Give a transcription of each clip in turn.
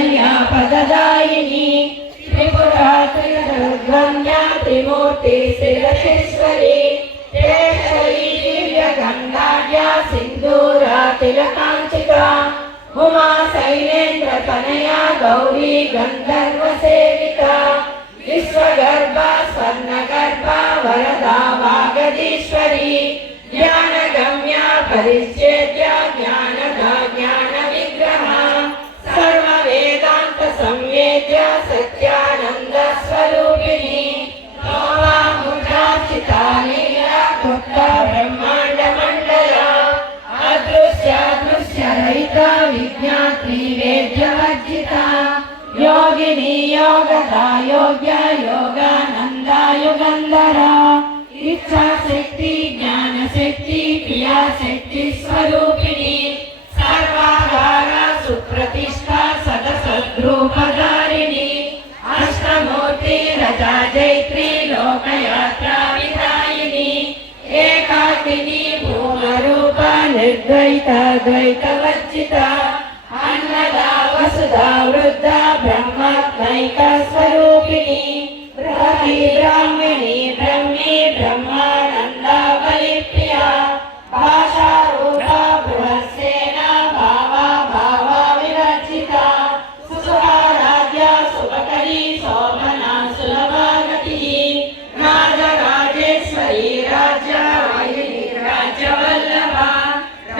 पददायिनी त्रिपुरा त्रिगुण्या त्रिमूर्ति श्रीरसेश्वरी तेश्वरी दिव्यगन्धाढ्या सिन्दूरा तिलकाञ्चिका उमा शैलेन्द्र तनया गौरी गन्धर्व सेविका विश्वगर्भा स्वर्णगर्भा वरदा वागदीश्वरी ज्ञानगम्या परिच्छेद्या ज्ञानदा ज्ञानविग्रहा सर्ववेदान्त संवेद्या सत्यानन्द स्वरूपिणी लोमामुद्रार्चिता लीला गुप्ता ब्रह्माण्ड मण्डला अदृश्य दृश्य रहिता विज्ञात्री वेद्यवर्जिता योगिनी योगदा योग्य योगानन्दा युगन्धरा इच्छा शक्ति ज्ञान शक्ति क्रिया शक्ति स्वरूपिणी सर्वाधारा सुप्रतिष्ठा सदसद्रूपधारिणी अष्टमूर्ति रजा जैत्री लोकयात्रा विधायिनी एकाकिनी भूमरूपा निर्द्वैता द्वैतवर्जिता अन्नदा वसुधा वृद्धा ब्रह्मात्मैका स्वरूपिणी बृहती ब्राह्मणी ब्रह्मी ब्रह्मानन्दा बलिप्रिया भाषारूपा बृहस्सेना भावा भावा विरचिता सुराराध्या सुभकरी शोभना सुलभागतिः राजराजेश्वरी राज्यवाहिनी राज्यवल्लभा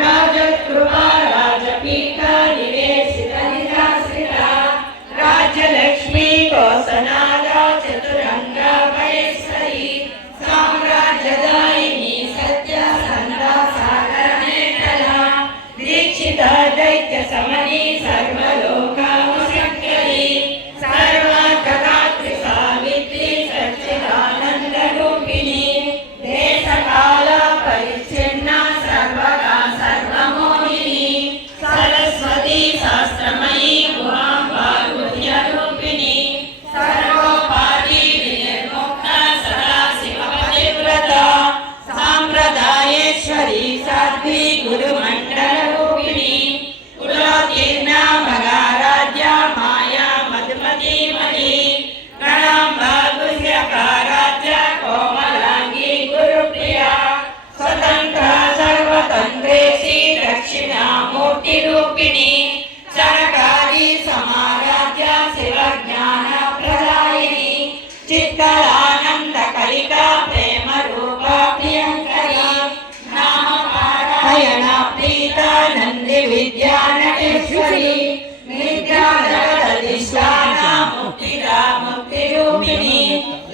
राजकृपा राजपीठा निवेशित निराश्रिता राज्यलक्ष्मी कोसनादा चतुरंगा महेश्वरी साम्राज्यदायिनी सत्यसन्धा सागरनेतला दीक्षिता दैत्य समनी सर्वलोकामुशङ्करी सर्वार्थदात्री सावित्री सच्चिदानन्दरूपिणी देशकाल परिच्छिन्ना सर्वगा सर्वमोहिनी सरस्वती शास्त्रमयी गुहाम्बा गुह्यरूपिणी सर्वोपाधि विनिर्मुक्ता सदाशिवपतिव्रता साम्प्रदायेश्वरी साध्वी गुरुमण्डलरूपिणी कुलोत्तीर्णा मगाराध्या माया मधुमतीमयी गणाम्बा गुह्यकाराध्या कोमलाङ्गी गुरुप्रिया स्वतन्त्रा सर्वतन्त्रेशी दक्षिणामूर्तिरूपिणी सरकारी समाराध्या शिवज्ञानप्रदायिनी चित्तलानन्दकलिका प्रेमरूपा प्रियङ्करी नामपारायणा प्रीता नन्दिविद्यानटेश्वरी निद्राजगदधिष्ठाना मुक्तिदा मुक्तिरूपिणी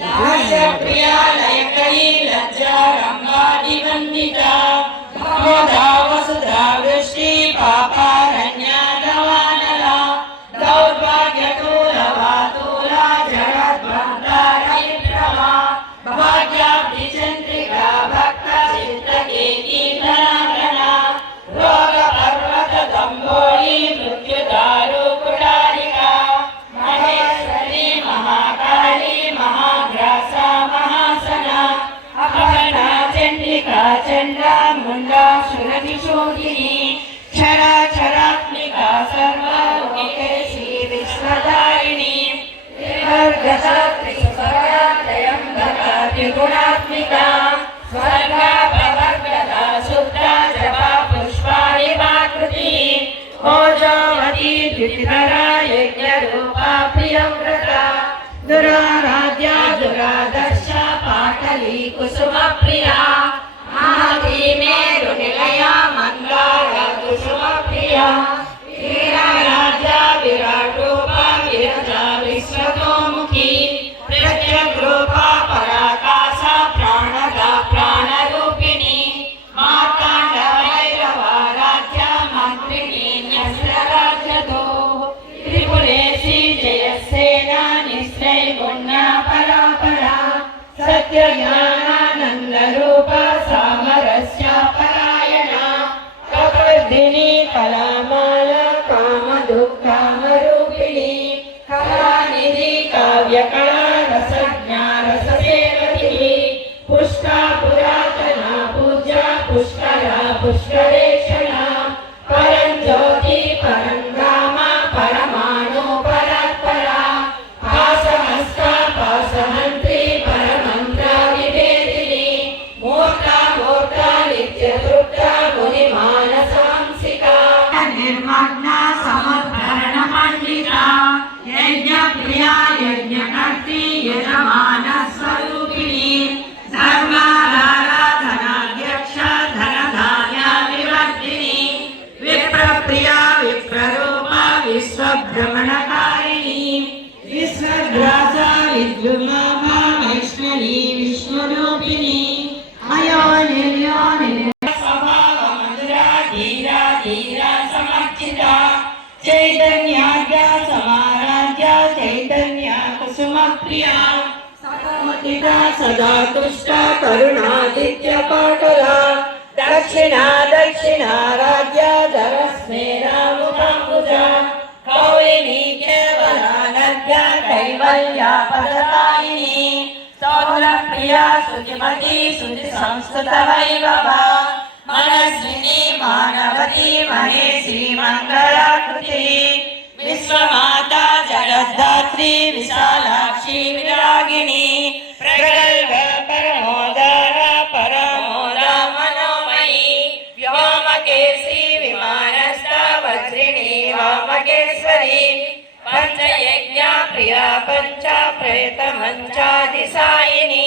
लास्यप्रिया लयकरी लज्जारम्भादिवन्दिता भवदा वसुधा वृष्टि पापारण्या दवानला दौर्भाग्यतूलवातूला जगद्भक्तारयित्रवा भाग्याब्धिचन्द्रिका भक्तचित्रकेकी धनाधना रोगपर्वतदम्भोळी मृत्युदारुकुडारिका महेश्वरी महाकाली महाग्रासा महासना अपहरणा चण्डिका चण्डा मुण्डा सुरतिशोधिनी क्षराक्षरात्मिका सर्वलोकेशी विश्वधारिणी त्रिवर्गदा त्रिसुभगा त्रयम्बका त्रिगुणात्मिका स्वर्गा प्रवर्गदा शुद्धा जपा पुष्पाणि वाकृतिः ओजोवती द्युतिधरा यज्ञरूपा प्रियव्रता दुराराध्या दुरादर्शा पाटली कुसुमप्रिया महाधीमेरुनिलया मन्दारा कुसुमप्रिया वीराराध्या विराटरूपा विरजा विश्वतोमुखी प्रत्यग्रूपा पराकाशा प्राणदा प्राणरूपिणी मार्ताण्डभैरवाराध्या मन्त्रिणी न्यस्त्रराज्यतो त्रिपुरेशी जयसेना निश्चैगुण्या परापरा सत्यज्ञानानन्दरूपा सामरस्या परायणा कपर्दिनी कलामाला कामदुःखामरूपिणी कलानिधि काव्यकला रसज्ञा रससेवतिः पुष्का पुरातना पूज्या पुष्करा पुष्करेक्षणा परञ्ज्योति परङ्गामा परमाणु भ्रमणकारिणी विश्वग्रासा विद्युमाभा वैष्णवी विष्णुरूपिणी अयोनिर्योनि स्वभाव मधुरा धीरा धीरा समर्चिता चैतन्याद्या समाराध्या चैतन्य कुसुमप्रिया सदामुदिता सदा तुष्टा करुणादित्यपाटला दक्षिणा दक्षिणाराध्या धरस्मेरामुखाम्बुजा कौलिनी केवलानद्या कैवल्या पददायिनी सौरप्रिया सुखमती सुचिसंस्कृतवैभवा मनस्विनी मानवती महेशी मङ्गलाकृति विश्वमाता जगद्धात्री विशालाक्षी विरागिणी प्रगल्भ परमोदर परमोदा मनोमयी व्योमकेशी विमानस्था वज्रिणी वामकेश्वरी पंचयज्ञा प्रिया पंच प्रेत मंचादिसायिनी